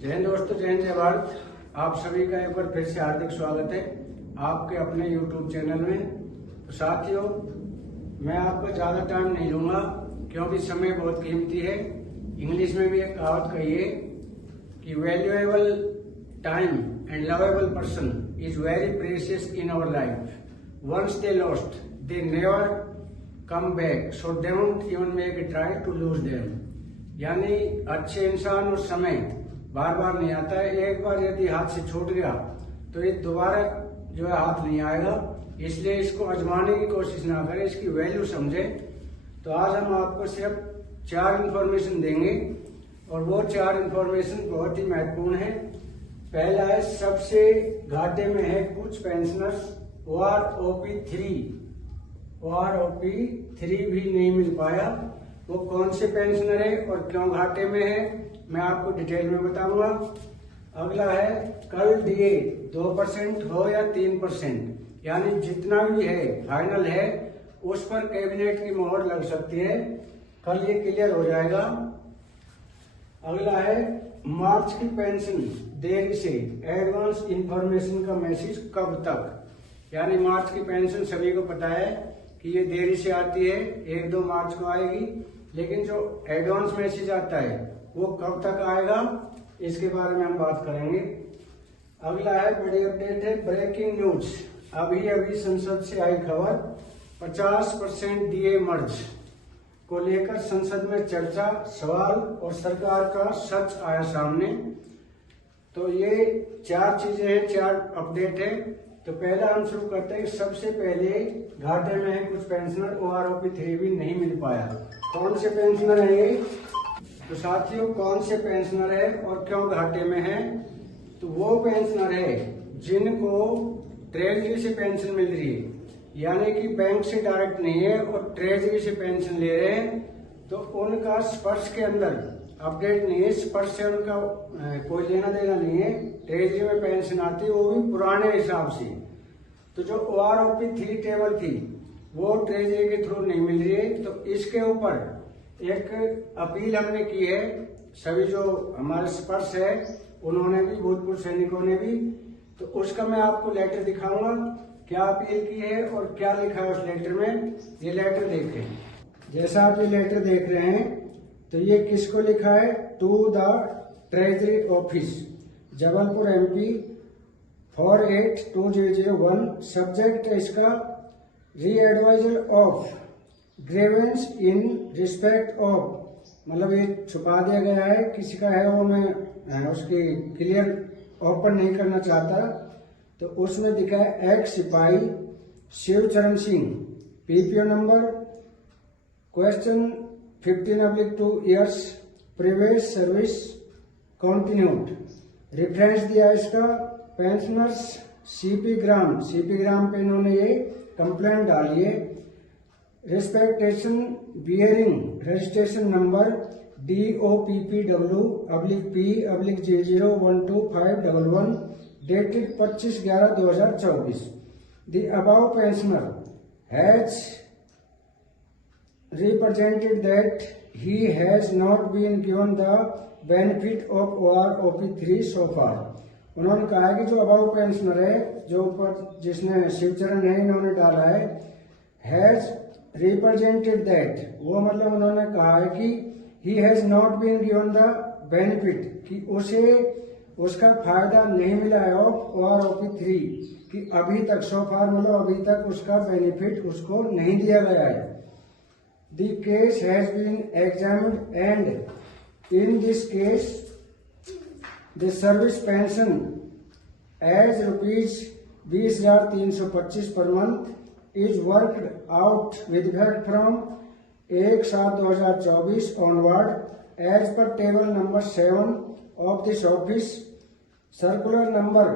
जय हिंद दोस्तों, जय हिंद, जय भारत। आप सभी का एक बार फिर से हार्दिक स्वागत है आपके अपने YouTube चैनल में। तो साथियों, मैं आपका ज़्यादा टाइम नहीं लूँगा क्योंकि समय बहुत कीमती है। इंग्लिश में भी एक कहावत कही है कि valuable time and lovable person is very precious in our life. Once they lost they never come back, so don't even make a try to lose them. यानी अच्छे इंसान और समय बार बार नहीं आता है। एक बार यदि हाथ से छूट गया तो ये दोबारा जो है हाथ नहीं आएगा। इसलिए इसको आजमाने की कोशिश ना करें, इसकी वैल्यू समझें। तो आज हम आपको सिर्फ 4 इंफॉर्मेशन देंगे और वो 4 इंफॉर्मेशन बहुत ही महत्वपूर्ण है। पहला है, सबसे घाटे में है कुछ पेंशनर्स। OROP3 भी नहीं मिल पाया। वो कौन से पेंशनर है और क्यों घाटे में है, मैं आपको डिटेल में बताऊंगा। अगला है, कल डीए 2% हो या 3%, यानी जितना भी है फाइनल है उस पर कैबिनेट की मोहर लग सकती है। कल ये क्लियर हो जाएगा। अगला है, मार्च की पेंशन देरी से एडवांस इंफॉर्मेशन का मैसेज कब तक। यानी मार्च की पेंशन सभी को पता है कि ये देरी से आती है, 1-2 मार्च को आएगी, लेकिन जो एडवांस मैसेज आता है वो कब तक आएगा, इसके बारे में हम बात करेंगे। अगला है, बड़ी अपडेट है, ब्रेकिंग न्यूज। अभी संसद से आई खबर, 50% डीए मर्ज को लेकर संसद में चर्चा, सवाल और सरकार का सच आया सामने। तो ये 4 चीजें हैं, 4 अपडेट है। तो पहला हम शुरू करते हैं। सबसे पहले घाटे में है कुछ पेंशनर, OROP3 भी नहीं मिल पाया। कौन से पेंशनर है ये? तो साथियों, कौन से पेंशनर है और क्यों घाटे में है? तो वो पेंशनर है जिनको ट्रेजरी से पेंशन मिल रही है, यानी कि बैंक से डायरेक्ट नहीं है और ट्रेजरी से पेंशन ले रहे हैं। तो उनका स्पर्श के अंदर अपडेट नहीं है, स्पर्श से उनका कोई लेना देना नहीं है। ट्रेजरी में पेंशन आती है, वो भी पुराने हिसाब से। तो जो OROP3 टेबल थी वो ट्रेजरी के थ्रू नहीं मिल रही है। तो इसके ऊपर एक अपील हमने की है, सभी जो हमारे स्पर्श है उन्होंने भी, भूतपूर्व सैनिकों ने भी। तो उसका मैं आपको लेटर दिखाऊंगा, क्या अपील की है और क्या लिखा है उस लेटर में। ये लेटर देखें। जैसा आप ये लेटर देख रहे हैं, तो ये किसको लिखा है? To the treasury office, Jabalpur MP 482001। Subject है इसका, redressal of grievance in respect of, मतलब ये छुपा दिया गया है, किसी का है वो मैं उसकी क्लियर ओपन नहीं करना चाहता। तो उसमें दिखा है, एक्स सिपाही Shivcharan Singh, PPO number question 15/2 years, previous service continued. Reference दिया इसका पेंशनर्स CP ग्राम पे इन्होंने ये कंप्लेंट डाली है। Representation bearing registration number DOPPW/P/J012511 dated 25/11/2024। The above pensioner has represented that he has not been given the benefit of OROP3 so far। उन्होंने कहा है कि जो अबाउ पेंशनर है, जो ऊपर जिसने शिवचरण है इन्होंने डाला है, हैज रिप्रेजेंटेड दैट, वो मतलब उन्होंने कहा है कि he has not been given the benefit, कि उसे उसका फायदा नहीं मिला है ऑफ OROP3, कि अभी तक सो फार, मतलब अभी तक उसका बेनिफिट उसको नहीं दिया गया है। The case has been examined and in this case the service pension as ₹20,325 per month is worked out with effect from 1/7/2024 onward as per table number 7 of this office, circular number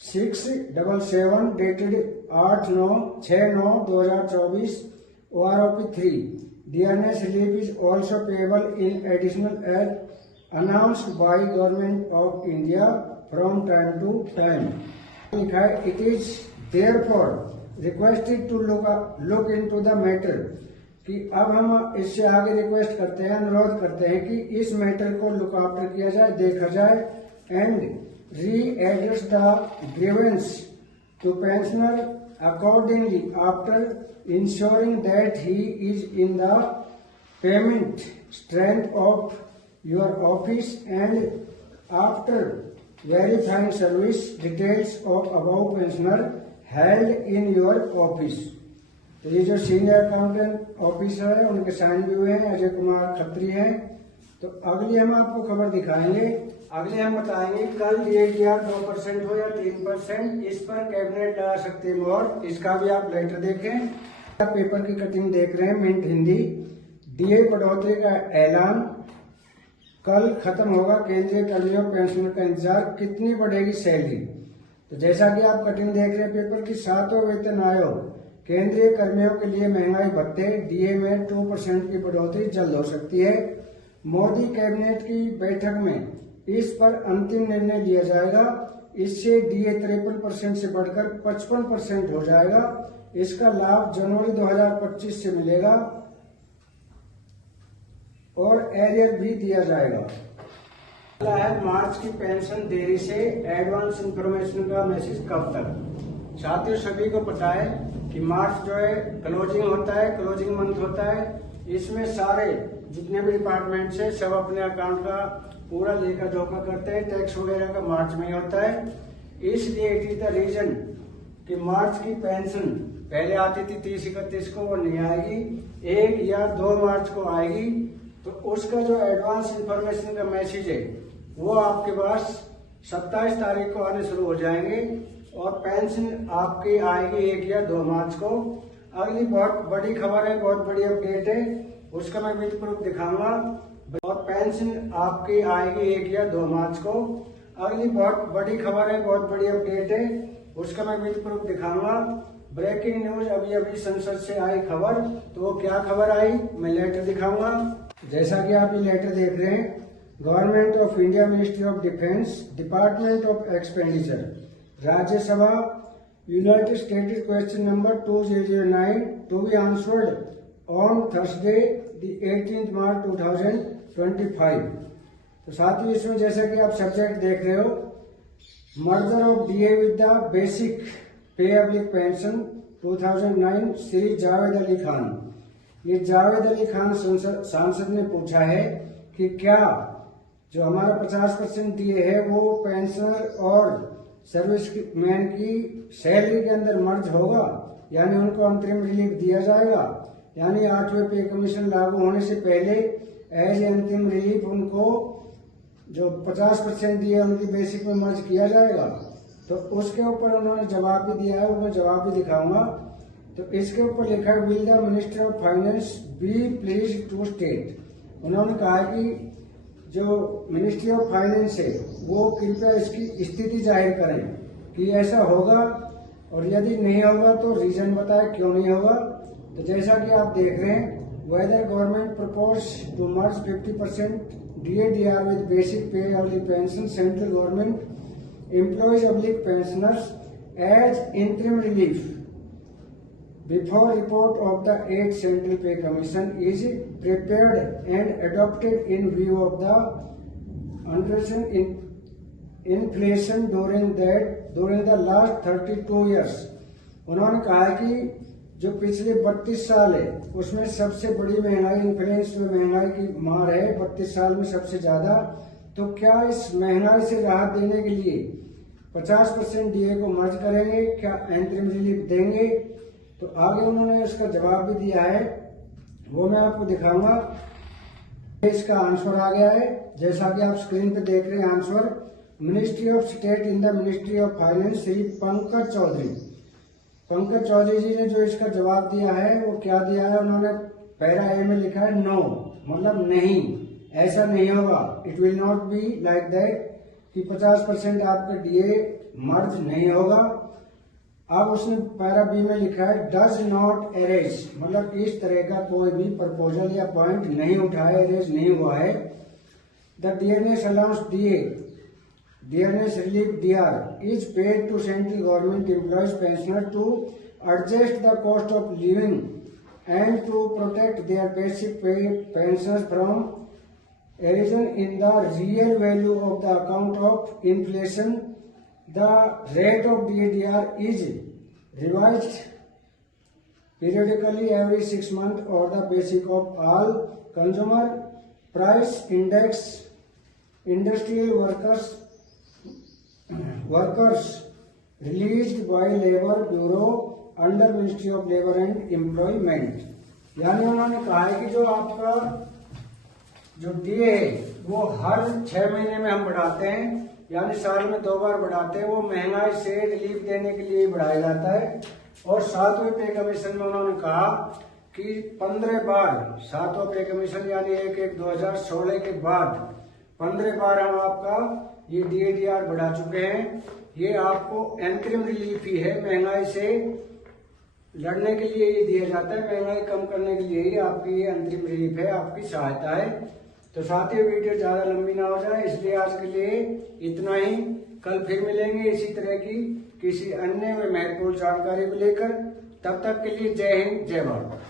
677 dated 8/9/2024 OROP3। DNS relief is also payable in additional as announced by Government of India from time to time। It is therefore requested to look into the matter कि अब हम इससे आगे request करते हैं, अनुरोध करते हैं कि इस मैटर को लुक आफ्टर किया जाए, देखा जाए and readdress the grievance to pensioner accordingly after ensuring that he is in the payment strength of your office and after verifying service details of above pensioner held in your office। तो ये जो senior accountant officer है उनके sign भी हुए हैं, अजय कुमार खत्री हैं। तो अगली हम आपको खबर दिखाएंगे, अगले हम बताएंगे कल ये किया 2% हो या 3%, इस पर कैबिनेट लगा सकती है मोहर। इसका भी आप लेटर देखें। पेपर की कटिंग देख रहे हैं, मिंट हिंदी। डीए बढ़ोतरी का ऐलान, कल खत्म होगा केंद्रीय कर्मियों पेंशनर का इंतजार, कितनी बढ़ेगी सैलरी। तो जैसा कि आप कटिंग देख रहे हैं पेपर की, 7वां वेतन आयोग केंद्रीय कर्मियों के लिए महंगाई भत्ते डीए में 2% की बढ़ोतरी जल्द हो सकती है। मोदी कैबिनेट की बैठक में इस पर अंतिम निर्णय लिया जाएगा। इससे डीए 53% से बढ़कर 55% हो जाएगा। इसका लाभ जनवरी 2025 से मिलेगा और एरियर भी दिया जाएगा। है मार्च की पेंशन देरी से एडवांस इंफॉर्मेशन का मैसेज कब तक। साथियों सभी को पता है कि मार्च जो है क्लोजिंग होता है, क्लोजिंग मंथ होता है। इसमें सारे जितने भी डिपार्टमेंट है सब अपने अकाउंट का पूरा लेखा जोखा करते हैं। टैक्स वगैरह का मार्च में ही होता है। इसलिए इट इज द रीजन कि मार्च की पेंशन पहले आती थी 30-31 को, वो नहीं आएगी, 1 या 2 मार्च को आएगी। तो उसका जो एडवांस इंफॉर्मेशन का मैसेज है वो आपके पास 27 तारीख को आने शुरू हो जाएंगे और पेंशन आपकी आएगी 1 या 2 मार्च को। अगली बहुत बड़ी खबर है, बहुत बड़ी अपडेट है, उसका मैं विद प्रूफ दिखाऊंगा। और पेंशन आपकी आएगी 1 या 2 मार्च को। अगली बहुत बड़ी खबर है, बहुत बड़ी अपडेट है, उसका मैं विद प्रूफ दिखाऊंगा। ब्रेकिंग न्यूज अभी अभी संसद से आई खबर, तो वो क्या खबर आई मैं लेटर दिखाऊंगा। जैसा कि आप ये लेटर देख रहे हैं, government of India, ministry of defence, department of expenditure, Rajya Sabha, United States, question number 2009 to be answered on Thursday the 18th March 2025। तो साथियों इसमें जैसा कि आप सब्जेक्ट देख रहे हो, merger of DA with the basic पे पब्लिक पेंशन 2009, श्री जावेद अली खान। ये जावेद अली खान सांसद ने पूछा है कि क्या जो हमारा 50% डीए है वो पेंशनर और सर्विसमैन की सैलरी के अंदर मर्ज होगा, यानी उनको अंतरिम रिलीफ दिया जाएगा, यानी 8वें पे कमीशन लागू होने से पहले एज अंतिम रिलीफ उनको जो 50% डीए उनकी बेसिक में मर्ज किया जाएगा। तो उसके ऊपर उन्होंने जवाब भी दिया है, वो मैं जवाब भी दिखाऊंगा। तो इसके ऊपर लिखा है, will the minister of finance be pleased to state. उन्होंने कहा कि जो मिनिस्ट्री ऑफ फाइनेंस है वो कृपया इसकी स्थिति जाहिर करें कि ऐसा होगा, और यदि नहीं होगा तो रीजन बताए क्यों नहीं होगा। तो जैसा कि आप देख रहे हैं, whether government propose to merge 50% DAR with basic pay oblique pension central government employees oblique pensioners as interim relief before report of the 8th Central Pay Commission is prepared and adopted in view of the unprecedented inflation during the last 32 years। उन्होंने कहा कि जो पिछले 32 साल है उसमें सबसे बड़ी महंगाई, इन्फ्लेशन में महंगाई की मार है 32 साल में सबसे ज्यादा। तो क्या इस महंगाई से राहत देने के लिए 50% डीए को मर्ज करेंगे, क्या अंतरिम रिलीफ देंगे? तो आगे उन्होंने इसका जवाब भी दिया है, वो मैं आपको दिखाऊंगा। इसका आंसर आ गया है, जैसा कि आप स्क्रीन पे देख रहे हैं answer. Ministry of state in the ministry of finance, Shri Pankaj Chaudhary. Pankaj Chaudhary ji ने जो इसका जवाब दिया है वो क्या दिया है, उन्होंने पैरा ए में लिखा है नो, मतलब नहीं, ऐसा नहीं होगा। It will not be like that कि 50% आपका डीए मर्ज नहीं होगा। अब उसने पैरा बी में लिखा है डज नॉट एरेज, मतलब इस तरह का कोई भी प्रपोजल या पॉइंट नहीं उठाया, एरेज नहीं हुआ है। The dearness allowance DA, dearness relief DR is paid to central government employees pensioner to adjust the cost of living and to protect their basic pensions from erosion in the real value of the account of inflation. The rate of DADR is revised periodically every 6 months or the basis of all consumer price index. Industrial workers released by Labor Bureau under ministry of labour and employment. यानी उन्होंने कहा है कि जो आपका जो DA है वो हर 6 महीने में हम बढ़ाते हैं, यानी साल में 2 बार बढ़ाते हैं। वो महंगाई से रिलीफ देने के लिए बढ़ाया जाता है। और 7वें पे कमीशन में उन्होंने कहा कि 15 बार 7वां पे कमीशन यानी 1/1/2016 के बाद 15 बार हम आपका ये DADR बढ़ा चुके हैं। ये आपको अंतरिम रिलीफ ही है, महंगाई से लड़ने के लिए ये दिया जाता है, महंगाई कम करने के लिए ही आपकी ये अंतरिम रिलीफ है, आपकी सहायता है। तो साथ ही वीडियो ज्यादा लंबी ना हो जाए, इसलिए आज के लिए इतना ही। कल फिर मिलेंगे इसी तरह की किसी अन्य महत्वपूर्ण जानकारी को लेकर। तब तक के लिए जय हिंद, जय भारत।